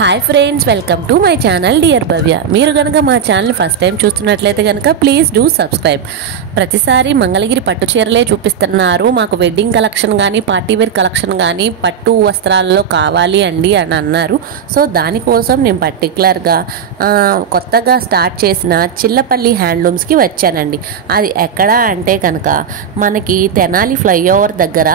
Hi friends, welcome to my channel dear Bhavya. మీరు కనుక మా ఛానల్ ఫస్ట్ టైం చూస్తున్నట్లయితే కనుక ప్లీజ్ డూ సబ్స్క్రైబ్. ప్రతిసారి మంగళగిరి పట్టు చీరలే చూపిస్తున్నారు, మాకు వెడ్డింగ్ కలెక్షన్ కానీ పార్టీవేర్ కలెక్షన్ కానీ పట్టు వస్త్రాల్లో కావాలి అండి అని అన్నారు. సో దానికోసం నేను పర్టికులర్గా కొత్తగా స్టార్ట్ చేసిన చిల్లపల్లి హ్యాండ్లూమ్స్కి వచ్చానండి. అది ఎక్కడ అంటే కనుక మనకి తెనాలి ఫ్లైఓవర్ దగ్గర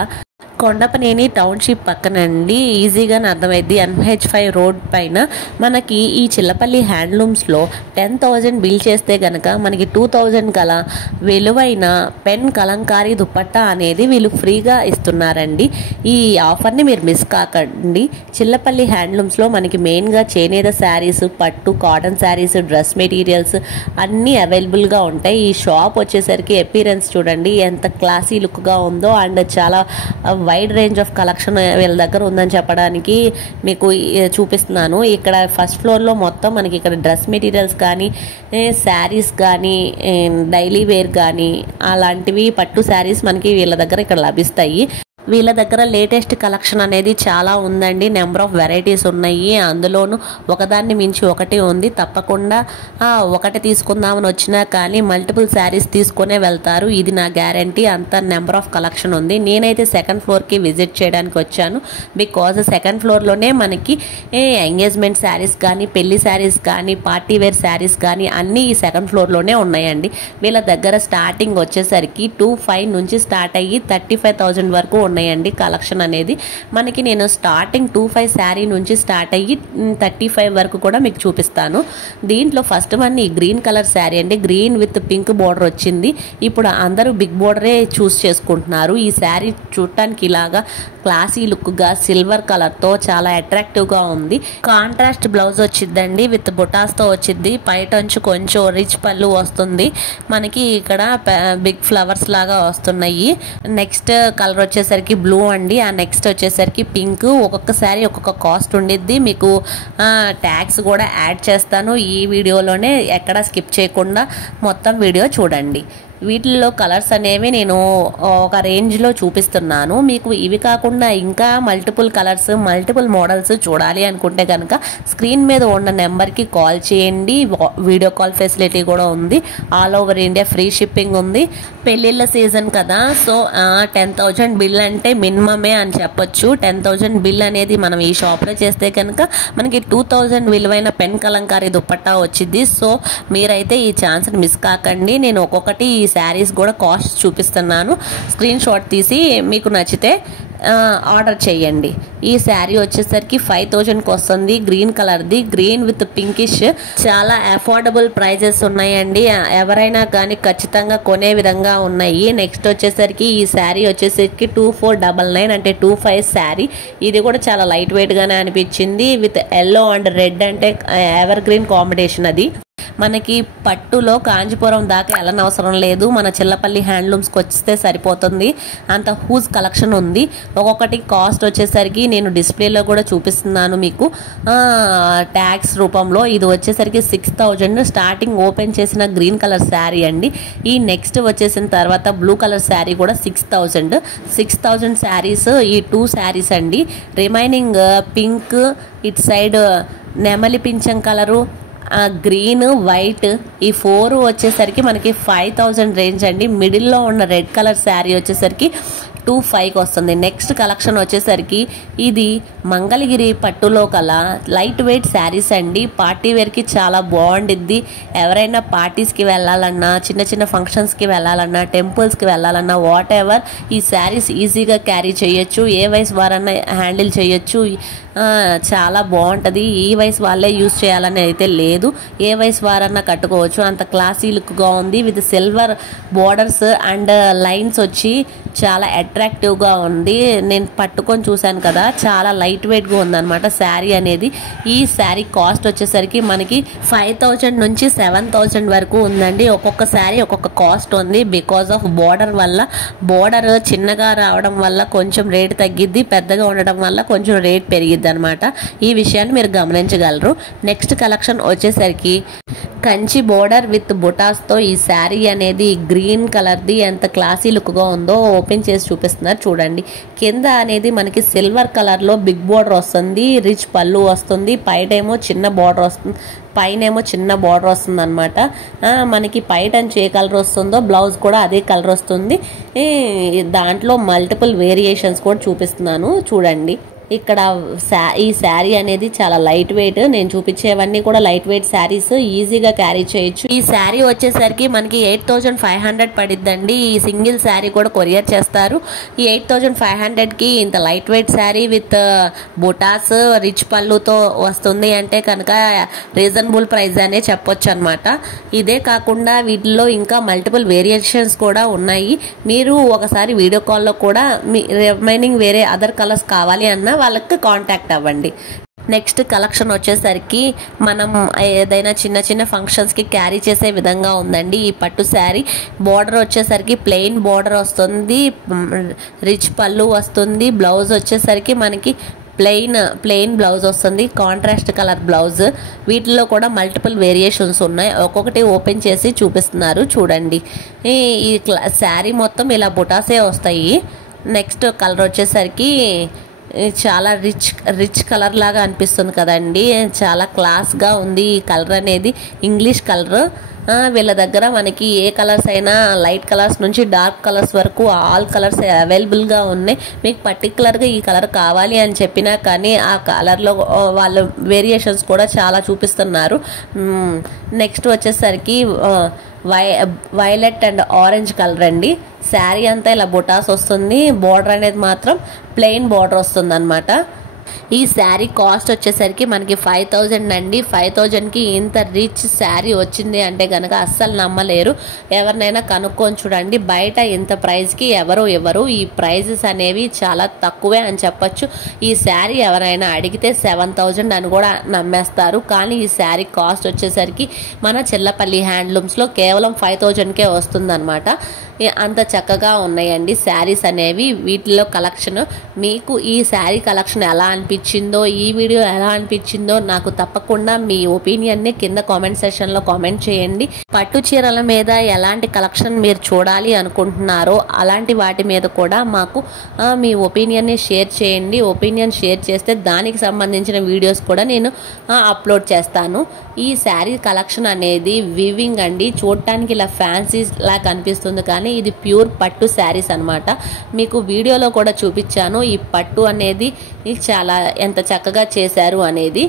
కొండపనేని టౌన్షిప్ పక్కనండి, ఈజీగా అర్థమైంది. NH5 రోడ్ పైన మనకి ఈ చిల్లపల్లి హ్యాండ్లూమ్స్లో 10,000 బిల్ చేస్తే కనుక మనకి 2,000 గల విలువైన పెన్ కలంకారీ దుపట్టా అనేది వీళ్ళు ఫ్రీగా ఇస్తున్నారండి. ఈ ఆఫర్ని మీరు మిస్ కాకండి. చిల్లపల్లి హ్యాండ్లూమ్స్లో మనకి మెయిన్గా చేనేత శారీస్, పట్టు, కాటన్ శారీస్, డ్రెస్ మెటీరియల్స్ అన్నీ అవైలబుల్గా ఉంటాయి. ఈ షాప్ వచ్చేసరికి అపీరెన్స్ చూడండి ఎంత క్లాసీ లుక్గా ఉందో, అండ్ చాలా వైడ్ రేంజ్ ఆఫ్ కలెక్షన్ వీళ్ళ దగ్గర ఉందని చెప్పడానికి మీకు చూపిస్తున్నాను. ఇక్కడ ఫస్ట్ ఫ్లోర్లో మొత్తం మనకి ఇక్కడ డ్రెస్ మెటీరియల్స్ కానీ, శారీస్ కానీ, డైలీ వేర్ కానీ అలాంటివి పట్టు శారీస్ మనకి వీళ్ళ దగ్గర ఇక్కడ లభిస్తాయి. వీళ్ళ దగ్గర లేటెస్ట్ కలెక్షన్ అనేది చాలా ఉందండి. నెంబర్ ఆఫ్ వెరైటీస్ ఉన్నాయి, అందులోనూ ఒకదాన్ని మించి ఒకటి ఉంది. తప్పకుండా ఒకటి తీసుకుందామని వచ్చినా కానీ మల్టిపుల్ శారీస్ తీసుకునే వెళ్తారు, ఇది నా గ్యారంటీ. అంత నెంబర్ ఆఫ్ కలెక్షన్ ఉంది. నేనైతే సెకండ్ ఫ్లోర్కి విజిట్ చేయడానికి వచ్చాను, బికాజ్ సెకండ్ ఫ్లోర్లోనే మనకి ఎంగేజ్మెంట్ శారీస్ కానీ, పెళ్లి శారీస్ కానీ, పార్టీ వేర్ శారీస్ కానీ అన్నీ ఈ సెకండ్ ఫ్లోర్లోనే ఉన్నాయండి. వీళ్ళ దగ్గర స్టార్టింగ్ వచ్చేసరికి 25 నుంచి స్టార్ట్ అయ్యి 35,000 వరకు ఉన్నాయండి కలెక్షన్ అనేది. మనకి నేను స్టార్టింగ్ 25 శారీ నుంచి స్టార్ట్ అయ్యి 35 వరకు కూడా మీకు చూపిస్తాను. దీంట్లో ఫస్ట్ వన్ ఈ గ్రీన్ కలర్ శారీ అండి, గ్రీన్ విత్ పింక్ బోర్డర్ వచ్చింది. ఇప్పుడు అందరూ బిగ్ బోర్డరే చూస్ చేసుకుంటున్నారు. ఈ శారీ చూడటానికి ఇలాగా క్లాసీ లుక్గా సిల్వర్ కలర్తో చాలా అట్రాక్టివ్గా ఉంది. కాంట్రాస్ట్ బ్లౌజ్ వచ్చిందండి, విత్ బుటాస్తో వచ్చింది. పైటంచు కొంచెం రిచ్ పళ్ళు వస్తుంది. మనకి ఇక్కడ బిగ్ ఫ్లవర్స్ లాగా వస్తున్నాయి. నెక్స్ట్ కలర్ వచ్చేసరికి బ్లూ అండి, ఆ నెక్స్ట్ వచ్చేసరికి పింక్. ఒక్కొక్క శారీ ఒక్కొక్క కాస్ట్ ఉండిద్ది. మీకు ట్యాగ్స్ కూడా యాడ్ చేస్తాను ఈ వీడియోలోనే, ఎక్కడ స్కిప్ చేయకుండా మొత్తం వీడియో చూడండి. వీటిల్లో కలర్స్ అనేవి నేను ఒక రేంజ్లో చూపిస్తున్నాను మీకు. ఇవి కాకుండా ఇంకా మల్టిపుల్ కలర్స్, మల్టిపుల్ మోడల్స్ చూడాలి అనుకుంటే కనుక స్క్రీన్ మీద ఉన్న నెంబర్కి కాల్ చేయండి. వీడియో కాల్ ఫెసిలిటీ కూడా ఉంది. All over India free shipping ఉంది. పెళ్ళిళ్ళ సీజన్ కదా, సో 10,000 బిల్ అంటే మినిమమే అని చెప్పొచ్చు. 10,000 బిల్ అనేది మనం ఈ షాప్లో చేస్తే కనుక మనకి 2,000 విలువైన పెన్ కలంకారీ దుపట్టా వచ్చింది. సో మీరైతే ఈ ఛాన్స్ని మిస్ కాకండి. నేను ఒక్కొక్కటి ఈ శారీస్ కూడా కాస్ట్ చూపిస్తున్నాను, స్క్రీన్ షాట్ తీసి మీకు నచ్చితే ఆర్డర్ చేయండి. ఈ శారీ వచ్చేసరికి 5,000కి వస్తుంది. గ్రీన్ కలర్ది, గ్రీన్ విత్ పింకిష్. చాలా అఫోర్డబుల్ ప్రైజెస్ ఉన్నాయండి, ఎవరైనా కానీ ఖచ్చితంగా కొనే విధంగా ఉన్నాయి. నెక్స్ట్ వచ్చేసరికి ఈ శారీ వచ్చేసరికి 2499 అంటే 25 శారీ. ఇది కూడా చాలా లైట్ వెయిట్గానే అనిపించింది. విత్ ఎల్లో అండ్ రెడ్ అంటే ఎవర్ గ్రీన్ కాంబినేషన్. అది మనకి పట్టులో కాంచీపురం దాకా వెళ్ళనవసరం లేదు, మన చిల్లపల్లి హ్యాండ్లూమ్స్కి వస్తే సరిపోతుంది. అంత హూజ్ కలెక్షన్ ఉంది. ఒక్కొక్కటి కాస్ట్ వచ్చేసరికి నేను డిస్ప్లేలో కూడా చూపిస్తున్నాను మీకు ట్యాగ్స్ రూపంలో. ఇది వచ్చేసరికి 6,000 స్టార్టింగ్ ఓపెన్ చేసిన గ్రీన్ కలర్ శారీ అండి. ఈ నెక్స్ట్ వచ్చేసిన తర్వాత బ్లూ కలర్ శారీ కూడా 6,000 శారీస్. ఈ 2 శారీస్ అండి. రిమైనింగ్ పింక్, ఇట్ సైడ్ నెమలి పింఛం కలరు, గ్రీన్, వైట్, ఈ 4 వచ్చేసరికి మనకి 5,000 రేంజ్ అండి. మిడిల్లో ఉన్న రెడ్ కలర్ శారీ వచ్చేసరికి 25కి వస్తుంది. నెక్స్ట్ కలెక్షన్ వచ్చేసరికి ఇది మంగళగిరి పట్టులో కల లైట్ వెయిట్ శారీస్ అండి. పార్టీ వేర్కి చాలా బాగుండిద్ది. ఎవరైనా పార్టీస్కి వెళ్ళాలన్నా, చిన్న చిన్న ఫంక్షన్స్కి వెళ్ళాలన్నా, టెంపుల్స్కి వెళ్ళాలన్నా, వాట్ ఎవర్ ఈ శారీస్ ఈజీగా క్యారీ చేయొచ్చు. ఏ వయసు వారన్నా హ్యాండిల్ చేయొచ్చు. చాలా బాగుంటుంది. ఈ వయసు వాళ్ళే యూజ్ చేయాలని అయితే లేదు, ఏ వయసు వారన్నా కట్టుకోవచ్చు. అంత క్లాసీ లుక్గా ఉంది. With silver borders and lines వచ్చి చాలా అట్రాక్టివ్గా ఉంది. నేను పట్టుకొని చూశాను కదా, చాలా లైట్ వెయిట్గా ఉందన్నమాట శారీ అనేది. ఈ శారీ కాస్ట్ వచ్చేసరికి మనకి 5,000 నుంచి 7,000 వరకు ఉందండి. ఒక్కొక్క శారీ ఒక్కొక్క కాస్ట్ ఉంది. బికాజ్ ఆఫ్ బోర్డర్ వల్ల, బోర్డర్ చిన్నగా రావడం వల్ల కొంచెం రేట్ తగ్గిద్ది, పెద్దగా ఉండడం వల్ల కొంచెం రేట్ పెరిగిద్ది అనమాట. ఈ విషయాన్ని మీరు గమనించగలరు. నెక్స్ట్ కలెక్షన్ వచ్చేసరికి కంచి బోర్డర్ విత్ బుటాస్తో ఈ శారీ అనేది గ్రీన్ కలర్ది ఎంత క్లాసీ లుక్గా ఉందో ఓపెన్ చేసి చూపిస్తున్నారు చూడండి. కింద అనేది మనకి సిల్వర్ కలర్లో బిగ్ బోర్డర్ వస్తుంది, రిచ్ పళ్ళు వస్తుంది, పైటేమో చిన్న బోర్డర్ వస్తుంది, పైనేమో చిన్న బోర్డర్ వస్తుంది అనమాట. మనకి పైట అంచు ఏ కలర్ వస్తుందో బ్లౌజ్ కూడా అదే కలర్ వస్తుంది. దాంట్లో మల్టిపుల్ వేరియేషన్స్ కూడా చూపిస్తున్నాను చూడండి. ఇక్కడ ఈ శారీ అనేది చాలా లైట్ వెయిట్, నేను చూపించేవన్నీ కూడా లైట్ వెయిట్ శారీస్, ఈజీగా క్యారీ చేయొచ్చు. ఈ శారీ వచ్చేసరికి మనకి 8500 పడిద్దండి. ఈ సింగిల్ శారీ కూడా కొరియర్ చేస్తారు. ఈ 8500కి ఇంత లైట్ వెయిట్ శారీ విత్ బుటాస్ రిచ్ పళ్ళుతో వస్తుంది అంటే కనుక రీజనబుల్ ప్రైస్ అనే చెప్పొచ్చు అనమాట. ఇదే కాకుండా వీటిల్లో ఇంకా మల్టిపుల్ వేరియేషన్స్ కూడా ఉన్నాయి. మీరు ఒకసారి వీడియో కాల్లో కూడా మీ రిమైనింగ్ వేరే అదర్ కలర్స్ కావాలి అన్న వాళ్ళకి కాంటాక్ట్ అవ్వండి. నెక్స్ట్ కలెక్షన్ వచ్చేసరికి మనం ఏదైనా చిన్న చిన్న ఫంక్షన్స్కి క్యారీ చేసే విధంగా ఉందండి. ఈ పట్టు శారీ బోర్డర్ వచ్చేసరికి ప్లెయిన్ బోర్డర్ వస్తుంది, రిచ్ పళ్ళు వస్తుంది, బ్లౌజ్ వచ్చేసరికి మనకి ప్లెయిన్ బ్లౌజ్ వస్తుంది, కాంట్రాస్ట్ కలర్ బ్లౌజ్. వీటిలో కూడా మల్టిపుల్ వేరియేషన్స్ ఉన్నాయి. ఒక్కొక్కటి ఓపెన్ చేసి చూపిస్తున్నారు చూడండి. ఈ శారీ మొత్తం ఇలా బుటాసే వస్తాయి. నెక్స్ట్ కలర్ వచ్చేసరికి చాలా రిచ్ కలర్ లాగా అనిపిస్తుంది కదండి, చాలా క్లాస్గా ఉంది. ఈ కలర్ అనేది ఇంగ్లీష్ కలర్. వీళ్ళ దగ్గర మనకి ఏ కలర్స్ అయినా లైట్ కలర్స్ నుంచి డార్క్ కలర్స్ వరకు ఆల్ కలర్స్ అవైలబుల్గా ఉన్నాయి. మీకు పర్టికులర్గా ఈ కలర్ కావాలి అని చెప్పినా కానీ ఆ కలర్లో వాళ్ళు వేరియేషన్స్ కూడా చాలా చూపిస్తున్నారు. నెక్స్ట్ వచ్చేసరికి వైలెట్ అండ్ ఆరెంజ్ కలర్ అండి. శారీ అంతా ఇలా బుటాస్ వస్తుంది, బోర్డర్ అనేది మాత్రం ప్లెయిన్ బోర్డర్ వస్తుంది అనమాట. ఈ శారీ కాస్ట్ వచ్చేసరికి మనకి 5000 అండి. 5000కి ఇంత రిచ్ శారీ వచ్చింది అంటే కనుక అస్సలు నమ్మలేరు. ఎవరినైనా కనుక్కొని చూడండి, బయట ఇంత ప్రైస్కి ఎవరు ఇవ్వరు. ఈ ప్రైజెస్ అనేవి చాలా తక్కువే అని చెప్పచ్చు. ఈ శారీ ఎవరైనా అడిగితే 7000 అని కూడా నమ్మేస్తారు. కానీ ఈ శారీ కాస్ట్ వచ్చేసరికి మన చిల్లపల్లి హ్యాండ్లూమ్స్లో కేవలం 5000కే వస్తుందన్నమాట. అంత చక్కగా ఉన్నాయండి శారీస్ అనేవి. వీటిలో కలెక్షన్ మీకు ఈ శారీ కలెక్షన్ ఎలా అనిపించిందో, ఈ వీడియో ఎలా అనిపించిందో నాకు తప్పకుండా మీ ఒపీనియన్ని కింద కామెంట్ సెక్షన్లో కామెంట్ చేయండి. పట్టు చీరల మీద ఎలాంటి కలెక్షన్ మీరు చూడాలి అనుకుంటున్నారో అలాంటి వాటి మీద కూడా మాకు మీ ఒపీనియన్ని షేర్ చేయండి. ఒపీనియన్ షేర్ చేస్తే దానికి సంబంధించిన వీడియోస్ కూడా నేను అప్లోడ్ చేస్తాను. ఈ శారీ కలెక్షన్ అనేది వివింగ్ అండి. చూడటానికి ఇలా ఫ్యాన్సీ లా కనిపిస్తుంది కానీ ఇది ప్యూర్ పట్టు శారీస్ అనమాట. మీకు వీడియోలో కూడా చూపించాను ఈ పట్టు అనేది చాలా ఎంత చక్కగా చేశారు అనేది.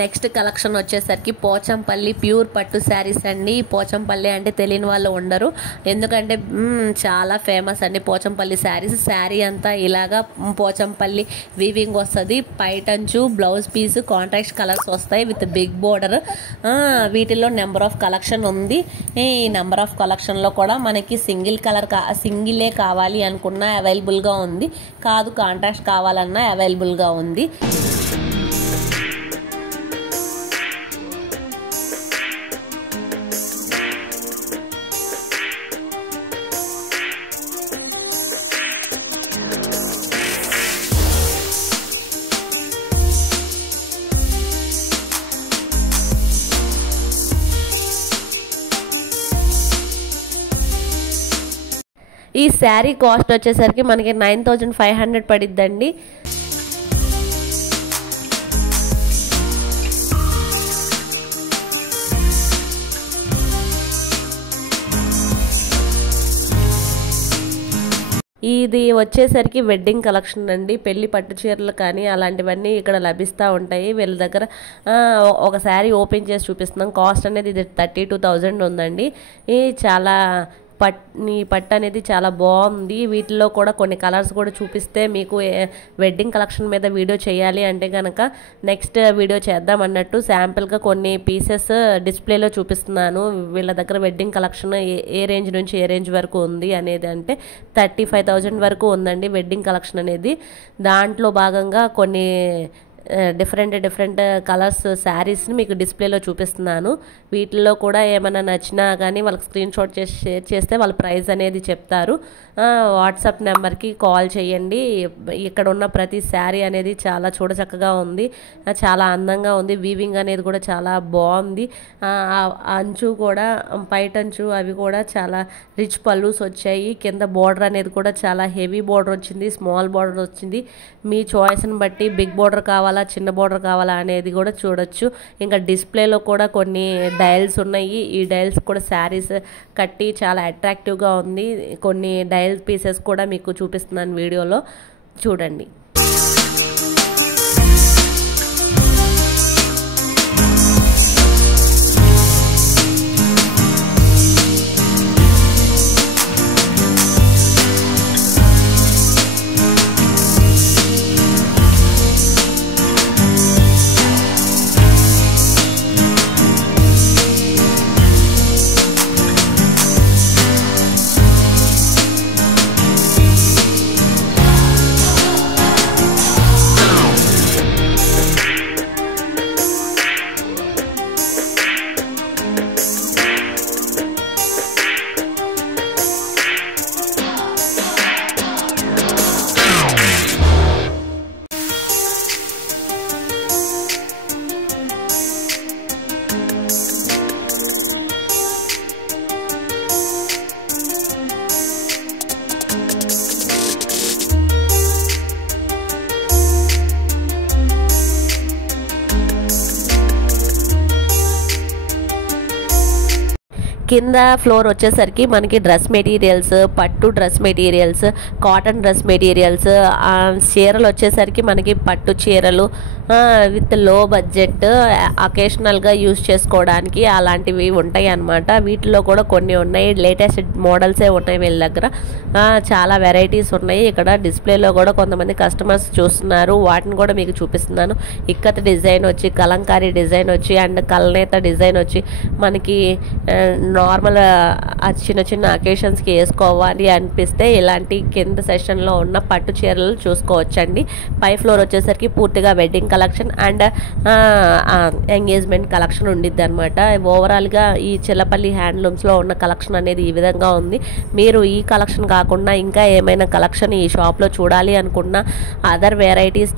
నెక్స్ట్ కలెక్షన్ వచ్చేసరికి పోచంపల్లి ప్యూర్ పట్టు శారీస్ అండి. పోచంపల్లి అంటే తెలియని వాళ్ళు ఉండరు, ఎందుకంటే చాలా ఫేమస్ అండి పోచంపల్లి శారీస్. శారీ అంతా ఇలాగా పోచంపల్లి వీవింగ్ వస్తుంది, పైటంచు బ్లౌజ్ పీస్ కాంట్రాస్ట్ కలర్స్ వస్తాయి విత్ బిగ్ బోర్డర్. వీటిలో నెంబర్ ఆఫ్ కలెక్షన్ ఉంది. ఈ నెంబర్ ఆఫ్ కలెక్షన్లో కూడా మనకి సింగిలే కావాలి అనుకున్నా అవైలబుల్గా ఉంది, కాదు కాంట్రాస్ట్ కావాలన్నా అవైలబుల్గా ఉంది. ఈ శారీ కాస్ట్ వచ్చేసరికి మనకి 9500 పడిద్దండి. ఇది వచ్చేసరికి వెడ్డింగ్ కలెక్షన్ అండి. పెళ్లి పట్టు చీరలు కానీ అలాంటివన్నీ ఇక్కడ లభిస్తూ ఉంటాయి వీళ్ళ దగ్గర. ఒక శారీ ఓపెన్ చేసి చూపిస్తున్నాం. కాస్ట్ అనేది ఇది 32,000 ఉందండి. ఇది చాలా ఈ పట్టు అనేది చాలా బాగుంది. వీటిలో కూడా కొన్ని కలర్స్ కూడా చూపిస్తే మీకు వెడ్డింగ్ కలెక్షన్ మీద వీడియో చేయాలి అంటే కనుక నెక్స్ట్ వీడియో చేద్దాం అన్నట్టు శాంపిల్గా కొన్ని పీసెస్ డిస్ప్లేలో చూపిస్తున్నాను. వీళ్ళ దగ్గర వెడ్డింగ్ కలెక్షన్ ఏ రేంజ్ నుంచి ఏ రేంజ్ వరకు ఉంది అనేది అంటే 35,000 వరకు ఉందండి వెడ్డింగ్ కలెక్షన్ అనేది. దాంట్లో భాగంగా కొన్ని డిఫరెంట్ కలర్స్ శారీస్ని మీకు డిస్ప్లేలో చూపిస్తున్నాను. వీటిల్లో కూడా ఏమైనా నచ్చినా కానీ వాళ్ళకి స్క్రీన్ షాట్ చేసి షేర్ చేస్తే వాళ్ళ ప్రైస్ అనేది చెప్తారు. వాట్సాప్ నెంబర్కి కాల్ చేయండి. ఇక్కడ ఉన్న ప్రతి శారీ అనేది చాలా చూడచక్కగా ఉంది, చాలా అందంగా ఉంది. వీవింగ్ అనేది కూడా చాలా బాగుంది. అంచు కూడా పైటంచు అవి కూడా చాలా రిచ్ పల్లూస్ వచ్చాయి. కింద బార్డర్ అనేది కూడా చాలా హెవీ బార్డర్ వచ్చింది, స్మాల్ బార్డర్ వచ్చింది. మీ చాయిస్ని బట్టి బిగ్ బార్డర్ కావాలా చిన్న బార్డర్ కావాలా అనేది కూడా చూడొచ్చు. ఇంకా డిస్ప్లేలో కూడా కొన్ని డైల్స్ ఉన్నాయి. ఈ డైల్స్ కూడా శారీస్ కట్టి చాలా అట్రాక్టివ్గా ఉంది. కొన్ని డైల్ పీసెస్ కూడా మీకు చూపిస్తున్నాను వీడియోలో, చూడండి. కింద ఫ్లోర్ వచ్చేసరికి మనకి డ్రెస్ మెటీరియల్స్, పట్టు dress materials, cotton dress materials, చీరలు వచ్చేసరికి మనకి పట్టు చీరలు విత్ లో బడ్జెట్ అకేషనల్గా యూజ్ చేసుకోవడానికి అలాంటివి ఉంటాయి అన్నమాట. వీటిలో కూడా కొన్ని ఉన్నాయి, లేటెస్ట్ మోడల్సే ఉన్నాయి వీళ్ళ దగ్గర. చాలా వెరైటీస్ ఉన్నాయి. ఇక్కడ డిస్ప్లేలో కూడా కొంతమంది కస్టమర్స్ చూస్తున్నారు, వాటిని కూడా మీకు చూపిస్తున్నాను. ఇక్కత్ డిజైన్ వచ్చి, కలంకారీ డిజైన్ వచ్చి అండ్ కల్నేత డిజైన్ వచ్చి మనకి నార్మల్ చిన్న చిన్న అకేషన్స్కి వేసుకోవాలి అనిపిస్తే ఇలాంటి కింద సెషన్లో ఉన్న పట్టు చీరలు చూసుకోవచ్చండి. పై ఫ్లోర్ వచ్చేసరికి పూర్తిగా wedding collection and engagement collection ఉండిద్ది అనమాట. ఓవరాల్గా ఈ చిల్లపల్లి హ్యాండ్లూమ్స్లో ఉన్న కలెక్షన్ అనేది ఈ విధంగా ఉంది. మీరు ఈ కలెక్షన్ కాకుండా ఇంకా ఏమైనా కలెక్షన్ ఈ షాప్లో చూడాలి అనుకున్నా, అదర్ వెరైటీస్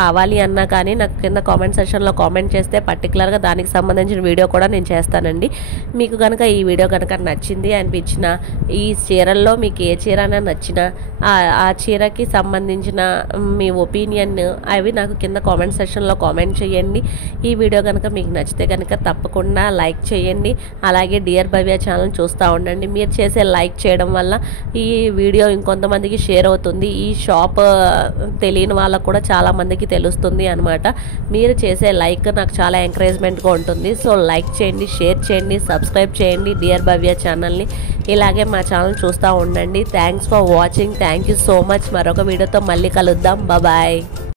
కావాలి అన్నా కానీ నాకు కింద కామెంట్ సెషన్లో కామెంట్ చేస్తే పర్టికులర్గా దానికి సంబంధించిన వీడియో కూడా నేను చేస్తానండి. మీకు కనుక ఈ వీడియో కనుక నచ్చింది అనిపించిన, ఈ చీరల్లో మీకు ఏ చీర నచ్చినా ఆ చీరకి సంబంధించిన మీ ఒపీనియన్ అవి నాకు కింద కామెంట్ సెక్షన్లో కామెంట్ చేయండి. ఈ వీడియో కనుక మీకు నచ్చితే కనుక తప్పకుండా లైక్ చేయండి. అలాగే డియర్ భవ్య ఛానల్ చూస్తూ ఉండండి. మీరు చేసే లైక్ చేయడం వల్ల ఈ వీడియో ఇంకొంతమందికి షేర్ అవుతుంది. ఈ షాప్ తెలియని వాళ్ళకు కూడా చాలామందికి తెలుస్తుంది అనమాట. మీరు చేసే లైక్ నాకు చాలా ఎంకరేజ్మెంట్గా ఉంటుంది. సో లైక్ చేయండి, షేర్ చేయండి, సబ్స్క్రైబ్ చేయండి డియర్ భవ్య ఛానల్ని. ఇలాగే మా ఛానల్ చూస్తూ ఉండండి. Thanks for watching. Thank you so much. మరొక వీడియోతో మళ్ళీ కలుద్దాం. బాయ్.